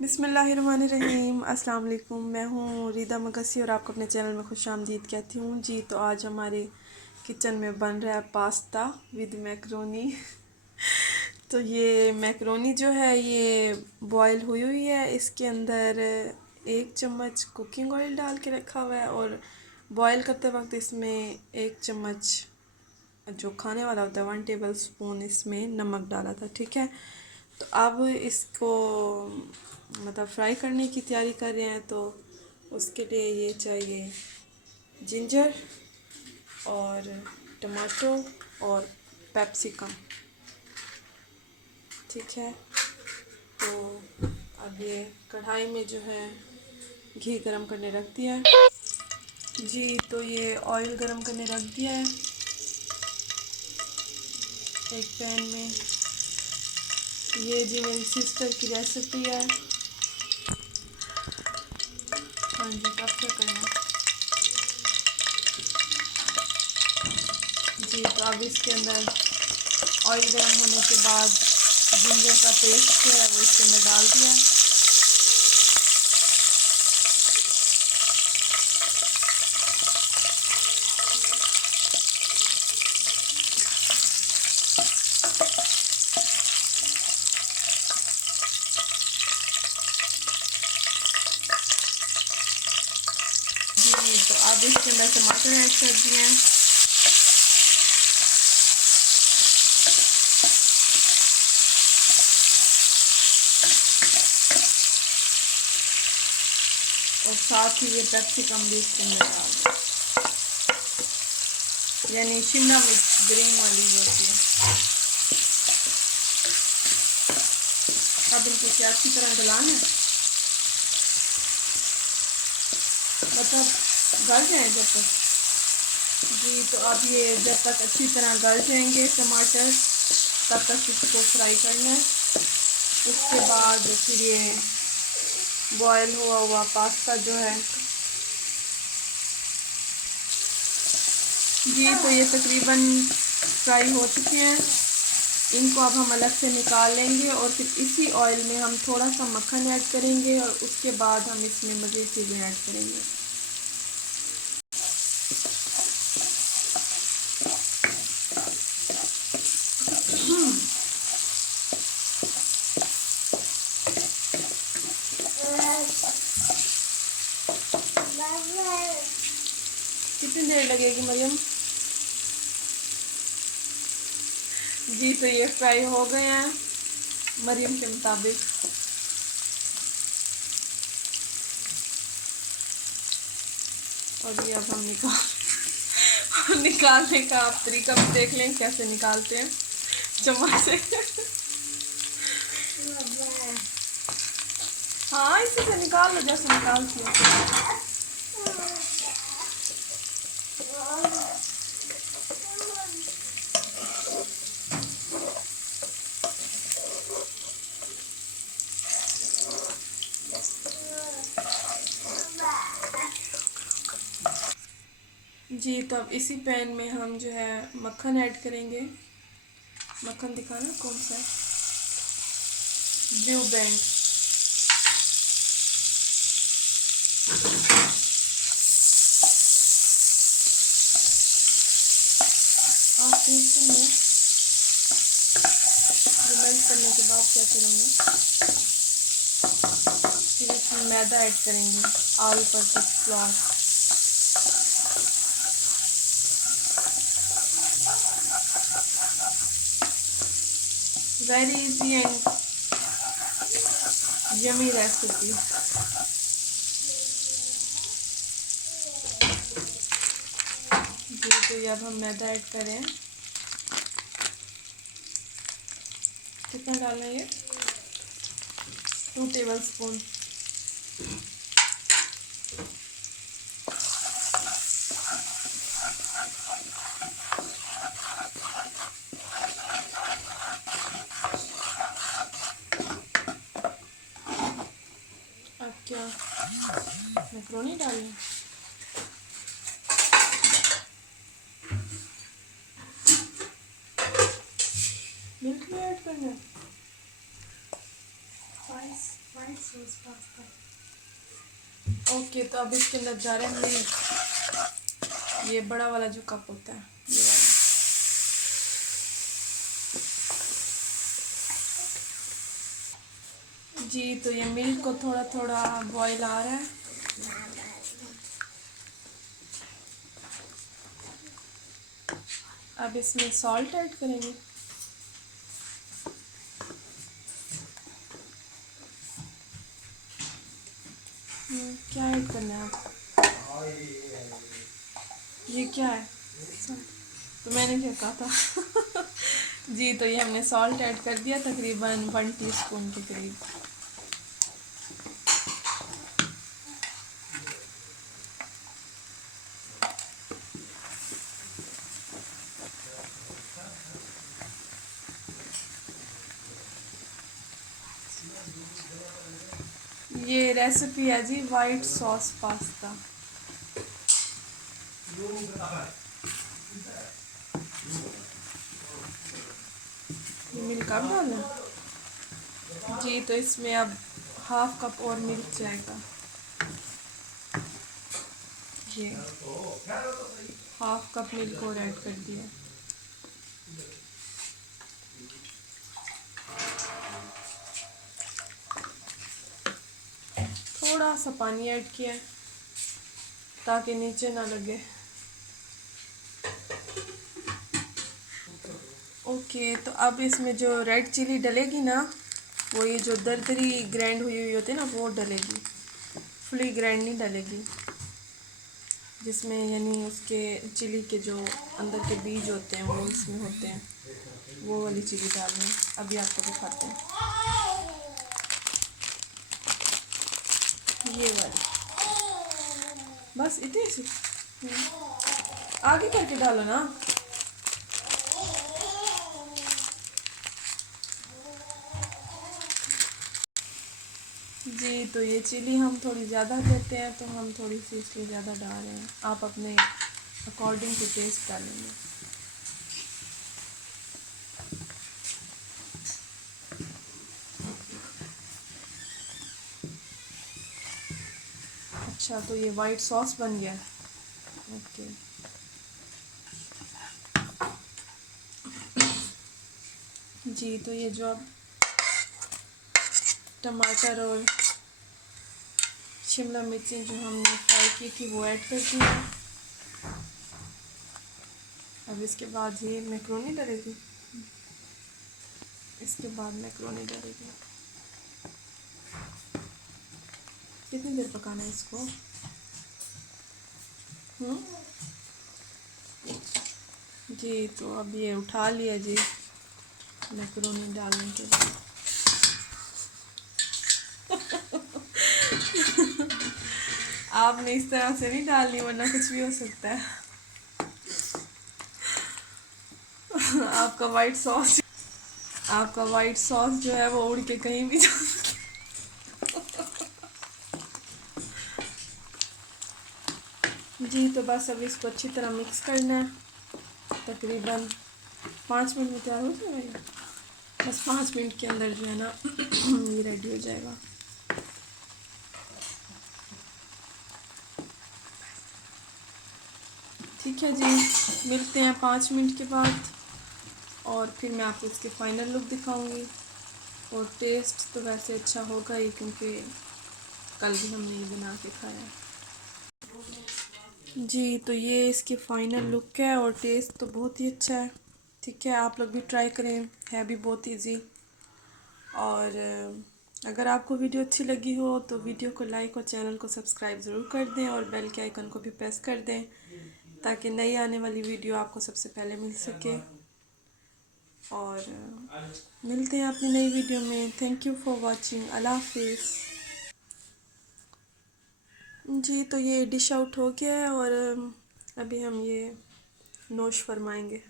बिस्मिल्लाहिर्रहमानिर्रहीम। अस्सलाम वालेकुम। मैं हूँ रिदा मगसी और आपको अपने चैनल में खुशामदीद कहती हूँ जी। तो आज हमारे किचन में बन रहा है पास्ता विद मैकरोनी। तो ये मैकरोनी जो है ये बॉयल हुई हुई है। इसके अंदर 1 चम्मच कुकिंग ऑयल डाल के रखा हुआ है और बॉयल करते वक्त इसमें 1 चम्मच जो खाने वाला होता है 1 टेबल स्पून इसमें नमक डाला था। ठीक है। तो अब इसको मतलब फ्राई करने की तैयारी कर रहे हैं। तो उसके लिए ये चाहिए जिंजर और टमाटो और पेप्सिकम। ठीक है। तो अब ये कढ़ाई में जो है घी गरम करने रख दिया है जी। तो ये ऑयल गरम करने रख दिया है एक पैन में। ये जी मेरी सिस्टर की रेसिपी है। हाँ जी, कब से करना जी। तो अब इसके अंदर ऑयल गर्म होने के बाद जिंजर का पेस्ट जो है वो इसके अंदर डाल दिया। जी तो अब इसके अंदर टमाटर ऐड कर दिए हैं। और साथ ही ये पेप्सिकम भी इसके अंदर डाल दिया, यानी शिमला मिर्च ग्रीन वाली जो होती है। अब इनको क्या अच्छी तरह गलाना है, मतलब गल जाए जब तक जी। तो अब ये जब तक अच्छी तरह गल जाएंगे टमाटर तब तक इसको फ्राई करना है। उसके बाद फिर ये बॉयल हुआ हुआ पास्ता जो है जी। तो ये तकरीबन फ्राई हो चुके हैं। इनको अब हम अलग से निकाल लेंगे और फिर इसी ऑयल में हम थोड़ा सा मक्खन ऐड करेंगे और उसके बाद हम इसमें मज़ीद चीज़ें ऐड करेंगे। कितनी देर लगेगी मरियम जी। तो ये फ्राई हो गए हैं मरियम के मुताबिक। और ये अब हम निकालने का आप तरीका भी देख लें कैसे निकालते हैं चम्मच से। हाँ इसी से निकाल लो जैसे निकालती हो। जी तो अब इसी पैन में हम जो है मक्खन ऐड करेंगे। मक्खन दिखाना कौन सा है, ब्लू बैंड। आप टेस्ट नहीं है, ये मेल्ट करने के बाद क्या करेंगे, फिर इसमें मैदा ऐड करेंगे, all purpose flour. Very easy and yummy recipe. जी तो ये अब हम मैदा ऐड करें। कितना डालना है ये, 2 टेबल स्पून। अब क्या मैक्रोनी डालें, मिल्क भी ऐड करना है। White sauce pasta. ओके, तो अब इसके अंदर जा रहे हैं मिल्क। ये बड़ा वाला जो कप होता है, ये वाला। जी, तो ये मिल्क को थोड़ा थोड़ा बॉईल आ रहा है। अब इसमें सॉल्ट ऐड करेंगे। क्या ऐड करना है आप? ये क्या है? तो मैंने क्या कहा था? जी, तो ये हमने सॉल्ट ऐड कर दिया, तकरीबन 1 टीस्पून के करीब। ये रेसिपी है जी वाइट सॉस पास्ता। ये मिल्क अब डालें? जी, तो इसमें अब हाफ कप और मिल्क जाएगा। ये हाफ कप मिल्क और ऐड कर दिया। थोड़ा सा पानी ऐड किया है ताकि नीचे ना लगे। ओके, तो अब इसमें जो रेड चिली डलेगी ना, वो ये जो दरदरी ग्राइंड हुई हुई होती है ना, वो डलेगी। फुली ग्राइंड नहीं डलेगी, जिसमें यानी उसके चिली के जो अंदर के बीज होते हैं वो इसमें होते हैं, वो वाली चिली डालनी है। अभी आपको दिखाते हैं, ये वाली। बस इतनी सी आगे करके डालो ना। जी, तो ये चिली हम थोड़ी ज़्यादा देते हैं, तो हम थोड़ी सी इसलिए ज़्यादा डाल रहे हैं। आप अपने अकॉर्डिंग टू टेस्ट डालेंगे। अच्छा, तो ये वाइट सॉस बन गया। ओके, जी, तो ये जो अब टमाटर और शिमला मिर्ची जो हमने फ्राई की थी वो ऐड कर दी है। अब इसके बाद ये मैक्रोनी डलेगी। इसके बाद मैक्रोनी डलेगी। कितनी देर पकाना है इसको? जी, तो अब ये उठा लिया जी मैक्रोनी डालने के लिए। आपने इस तरह से नहीं डालनी, वरना कुछ भी हो सकता है। आपका वाइट सॉस जो है वो उड़ के कहीं भी जा सकता है। जी, तो बस अब इसको अच्छी तरह मिक्स करना है। तकरीबन 5 मिनट में तैयार हो जाएगा। बस 5 मिनट के अंदर जो है ना ये रेडी हो जाएगा। ठीक है जी, मिलते हैं 5 मिनट के बाद, और फिर मैं आपको इसके फाइनल लुक दिखाऊंगी। और टेस्ट तो वैसे अच्छा होगा ही, क्योंकि कल भी हमने ये बना के खाया। जी, तो ये इसके फाइनल लुक है, और टेस्ट तो बहुत ही अच्छा है। ठीक है, आप लोग भी ट्राई करें, है भी बहुत इजी। और अगर आपको वीडियो अच्छी लगी हो तो वीडियो को लाइक और चैनल को सब्सक्राइब ज़रूर कर दें, और बेल के आइकन को भी प्रेस कर दें, ताकि नई आने वाली वीडियो आपको सबसे पहले मिल सके। और मिलते हैं अपनी नई वीडियो में। Thank you for watching. अल्लाह हाफिज़। जी, तो ये डिश आउट हो गया है, और अभी हम ये नोश फरमाएंगे।